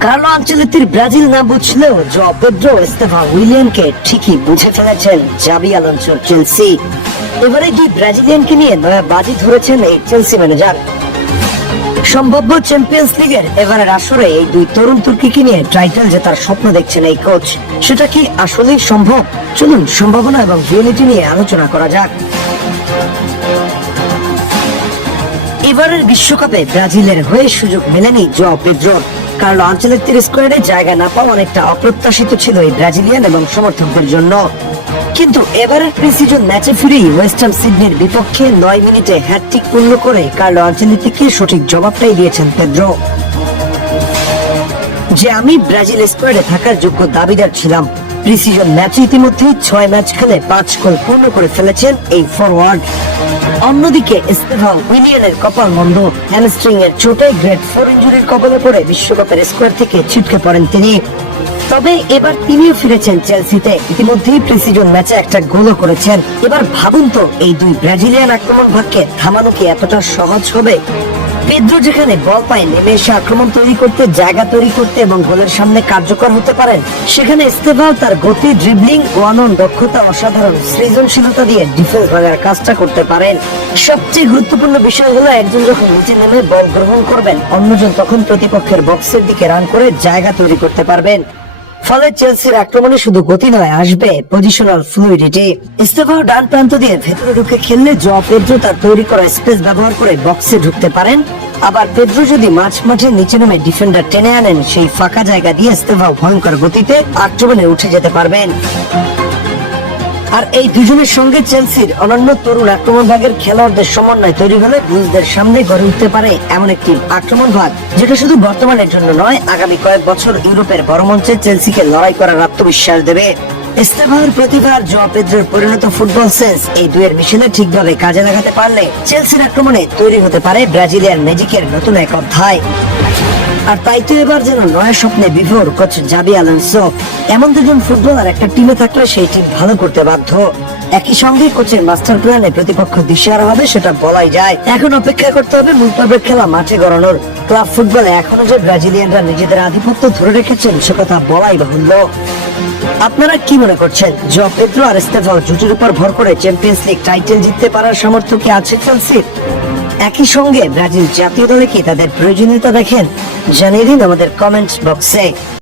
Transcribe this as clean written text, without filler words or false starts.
Carlo আনচেলত্তির Brazil না বুঝলেও জোয়া Pedro Estevao উইলিয়ানকে ঠিকই বুঝে ফেলেছেন জাবি আলোনসোর চেলসি। এবারে দুই ব্রাজিলিয়ানকে নিয়ে নয়া বাজি ধরেছেন এই চেলসি ম্যানেজার। সম্ভাব্য চ্যাম্পিয়ন্স লিগের এবারের আসরে এই দুই তরুণ তুর্কিকে নিয়ে টাইটেল জেতার স্বপ্ন দেখছেন এই কোচ। সেটা কি আসলেই সম্ভব? চলুন সম্ভাবনা এবং রিয়েলিটি নিয়ে আলোচনা করা যাক। এবারের বিশ্বকাপে ব্রাজিলের হয়ে সুযোগ মেলেনি জোয়া পেদ্রোর। কার্লো আনচেলত্তির স্কোয়াডে জায়গা না পাওয়া অনেকটা অপ্রত্যাশিত ছিল এই ব্রাজিলিয়ান এবং সমর্থকদের জন্য। কিন্তু এবারের প্রি-সিজন ম্যাচে ফিরেই ওয়েস্ট হাম সিডনির বিপক্ষে 9 মিনিটে হ্যাটট্রিক পূর্ণ করে কার্লো আনচেলত্তিকে সঠিক জবাবটাই দিয়েছেন পেদ্রো। যে আমি ব্রাজিল স্কোয়াডে থাকার যোগ্য দাবিদার ছিলাম। প্রি-সিজন ম্যাচে ইতিমধ্যেই 6 ম্যাচ খেলে 5 গোল পূর্ণ করে ফেলেছেন এই ফরওয়ার্ড। অন্যদিকে এস্তেভা উইলিয়ানের কপাল মন্দ, হ্যামস্ট্রিং এর চোটে গ্রেড 4 ইনজুরির কবলে পড়ে বিশ্বকাপের স্কোয়াড থেকে ছিটকে পড়েন তিনি। তবে এবার তিনিও ফিরেছেন চেলসিতে, ইতিমধ্যেই প্রি-সিজন ম্যাচে একটা গোলও করেছেন। এবার ভাবুন তো, এই দুই ব্রাজিলিয়ান আক্রমণ ভাগকে থামানো কি এতটা সহজ হবে? পেদ্রো যেখানে বল পায় নেমে এসে আক্রমণ তৈরি করতে, জায়গা তৈরি করতে এবং গোলের সামনে কার্যকর হতে পারেন, সেখানে এস্তেভাও তার গতি, ড্রিবলিং, ওয়ান অন দক্ষতা, অসাধারণ সৃজনশীলতা দিয়ে ডিফেন্স ভাঙার কাজটা করতে পারেন। সবচেয়ে গুরুত্বপূর্ণ বিষয় হলো, একজন যখন নিচে নেমে বল গ্রহণ করবেন, অন্যজন তখন প্রতিপক্ষের বক্সের দিকে রান করে জায়গা তৈরি করতে পারবেন। ফলে চেলসির আক্রমণে শুধু গতি নয়, আসবে পজিশনাল ফ্লুইডিটি। এস্তেভাও ডান প্রান্ত দিয়ে ভেতরে ঢুকে খেললে জোয়া পেদ্রো তার তৈরি করা স্পেস ব্যবহার করে বক্সে ঢুকতে পারেন। আবার পেদ্রো যদি মাঝে নিচে নামে ডিফেন্ডার টেনে আনেন, সেই ফাঁকা জায়গা দিয়ে এস্তেভাও ভয়ঙ্কর গতিতে আক্রমণে উঠে যেতে পারবেন। আর এই দুজনের সঙ্গে চেলসির অনন্য তরুণ আক্রমণ ভাগের খেলোয়াড়দের সমন্বয় তৈরি হলে ব্লুজদের সামনে গড়ে উঠতে পারে এমন একটি আক্রমণ ভাগ, যেটা শুধু বর্তমানের জন্য নয়, আগামী কয়েক বছর ইউরোপের বড় মঞ্চে চেলসিকে লড়াই করার আত্মবিশ্বাস দেবে। এস্তেভার প্রতিভা আর জোয়া পেদ্রোর পরিণত ফুটবল সেন্স, এই দুয়ের মিশেলে ঠিকভাবে কাজে লাগাতে পারলে চেলসির আক্রমণে তৈরি হতে পারে ব্রাজিলিয়ান ম্যাজিকের নতুন এক অধ্যায়। আর তাই তো এবার যেন নয়া স্বপ্নে বিভোর কোচ জাবি আলোনসো। এমন দুজন ফুটবলার একটা টিমে থাকলে সেই টিম ভালো করতে বাধ্য। একই সঙ্গে কোচের মাস্টার প্ল্যানে প্রতিপক্ষ দিশেহারা হবে সেটা বলাই যায়। এখন অপেক্ষা করতে হবে মূল পর্বের খেলা মাঠে গড়ানোর। ক্লাব ফুটবলে এখনো যে ব্রাজিলিয়ানরা নিজেদের আধিপত্য ধরে রেখেছেন সে কথা বলাই বাহুল্য। আপনারা কি মনে করছেন, জোয়া পেদ্রো আর এস্তেভাও জুটির উপর ভর করে চ্যাম্পিয়ন্স লিগ টাইটেল জিততে পারার সামর্থ্য কি আছে চেলসির? একই সঙ্গে ব্রাজিল জাতীয় দলে কি তাদের প্রয়োজনীয়তা দেখেন? জানিয়ে দিন আমাদের কমেন্ট বক্সে।